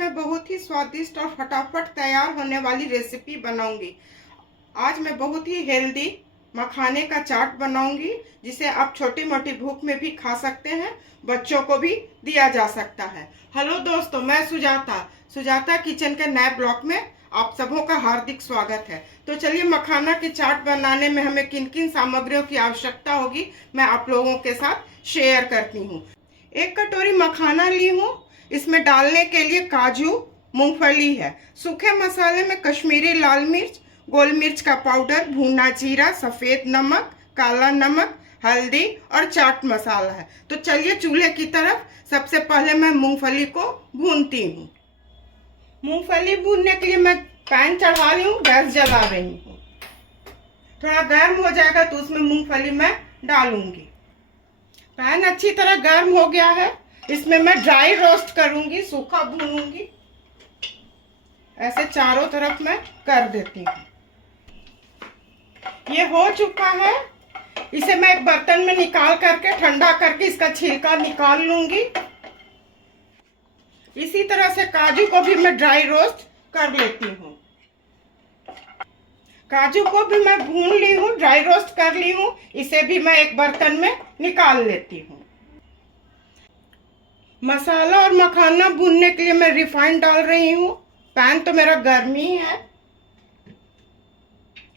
मैं बहुत ही स्वादिष्ट और फटाफट तैयार होने वाली रेसिपी बनाऊंगी। आज मैं बहुत ही हेल्दी मखाने का चाट बनाऊंगी, जिसे आप छोटी मोटी भूख में भी खा सकते हैं, बच्चों को भी दिया जा सकता है। हेलो दोस्तों, मैं सुजाता किचन के नए ब्लॉग में आप सबों का हार्दिक स्वागत है। तो चलिए, मखाना की चाट बनाने में हमें किन किन सामग्रियों की आवश्यकता होगी मैं आप लोगों के साथ शेयर करती हूँ। 1 कटोरी मखाना ली हूँ। इसमें डालने के लिए काजू, मूंगफली है। सूखे मसाले में कश्मीरी लाल मिर्च, गोल मिर्च का पाउडर, भुना जीरा, सफेद नमक, काला नमक, हल्दी और चाट मसाला है। तो चलिए चूल्हे की तरफ सबसे पहले मैं मूंगफली को भूनती हूँ। मूंगफली भूनने के लिए मैं पैन चढ़ा रही हूँ, गैस जला रही हूँ। थोड़ा गर्म हो जाएगा तो उसमें मूंगफली मैं डालूंगी। पैन अच्छी तरह गर्म हो गया है। इसमें मैं ड्राई रोस्ट करूंगी, सूखा भूनूंगी। ऐसे चारों तरफ मैं कर देती हूँ। ये हो चुका है। इसे मैं एक बर्तन में निकाल करके ठंडा करके इसका छिलका निकाल लूंगी। इसी तरह से काजू को भी मैं ड्राई रोस्ट कर लेती हूँ। काजू को भी मैं भून ली हूँ, ड्राई रोस्ट कर ली हूँ। इसे भी मैं एक बर्तन में निकाल लेती हूँ। मसाला और मखाना भूनने के लिए मैं रिफाइंड डाल रही हूँ। पैन तो मेरा गर्म ही है।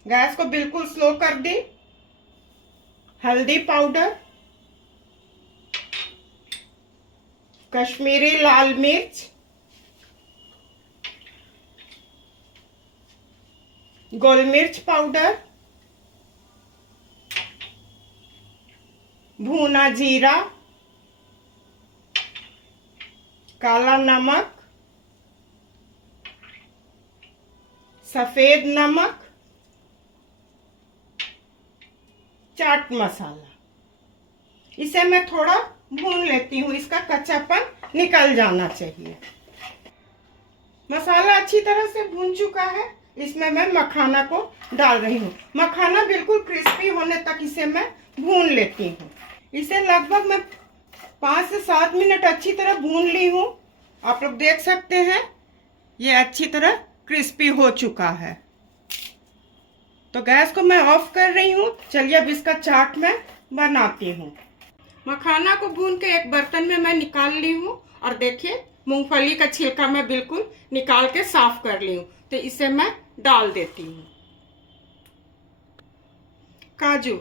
गैस को बिल्कुल स्लो कर दी। हल्दी पाउडर, कश्मीरी लाल मिर्च, गोल मिर्च पाउडर, भुना जीरा, काला नमक, सफेद नमक, चाट मसाला। इसे मैं थोड़ा भून लेती हूँ, इसका कच्चापन निकल जाना चाहिए। मसाला अच्छी तरह से भून चुका है। इसमें मैं मखाना को डाल रही हूँ। मखाना बिल्कुल क्रिस्पी होने तक इसे मैं भून लेती हूँ। इसे लगभग मैं 5 से 7 मिनट अच्छी तरह भून ली हूँ। आप लोग देख सकते हैं ये अच्छी तरह क्रिस्पी हो चुका है। तो गैस को मैं ऑफ कर रही हूँ। चलिए अब इसका चाट मैं बनाती हूँ। मखाना को भून के एक बर्तन में मैं निकाल ली हूँ और देखिए मूंगफली का छिलका मैं बिल्कुल निकाल के साफ कर ली हूँ। तो इसे मैं डाल देती हूँ। काजू,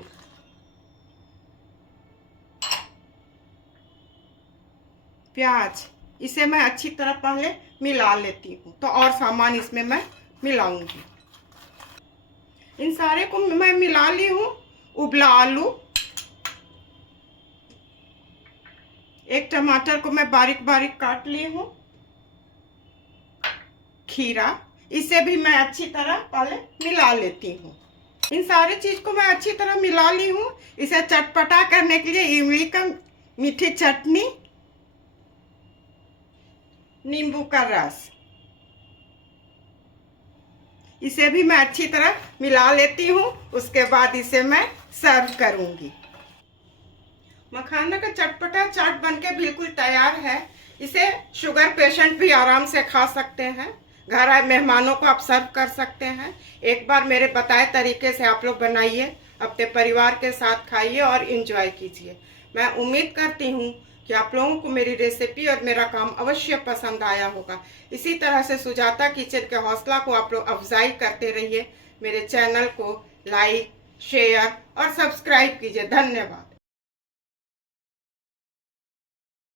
प्याज, इसे मैं अच्छी तरह पहले मिला लेती हूँ। तो और सामान इसमें मैं मिलाऊंगी। इन सारे को मैं मिला ली हूँ। उबला आलू, एक टमाटर को मैं बारीक बारीक काट ली हूँ, खीरा, इसे भी मैं अच्छी तरह पहले मिला लेती हूँ। इन सारी चीज को मैं अच्छी तरह मिला ली हूँ। इसे चटपटा करने के लिए इमली का मीठी चटनी, नींबू का रस, इसे भी मैं अच्छी तरह मिला लेती हूँ। उसके बाद इसे मैं सर्व करूंगी। मखाना का चटपटा चाट बनके बिल्कुल तैयार है। इसे शुगर पेशेंट भी आराम से खा सकते हैं। घर आए मेहमानों को आप सर्व कर सकते हैं। एक बार मेरे बताए तरीके से आप लोग बनाइए, अपने परिवार के साथ खाइए और एंजॉय कीजिए। मैं उम्मीद करती हूँ कि आप लोगों को मेरी रेसिपी और मेरा काम अवश्य पसंद आया होगा। इसी तरह से सुजाता किचन के हौसला को आप लोग अफजाई करते रहिए। मेरे चैनल को लाइक, शेयर और सब्सक्राइब कीजिए। धन्यवाद।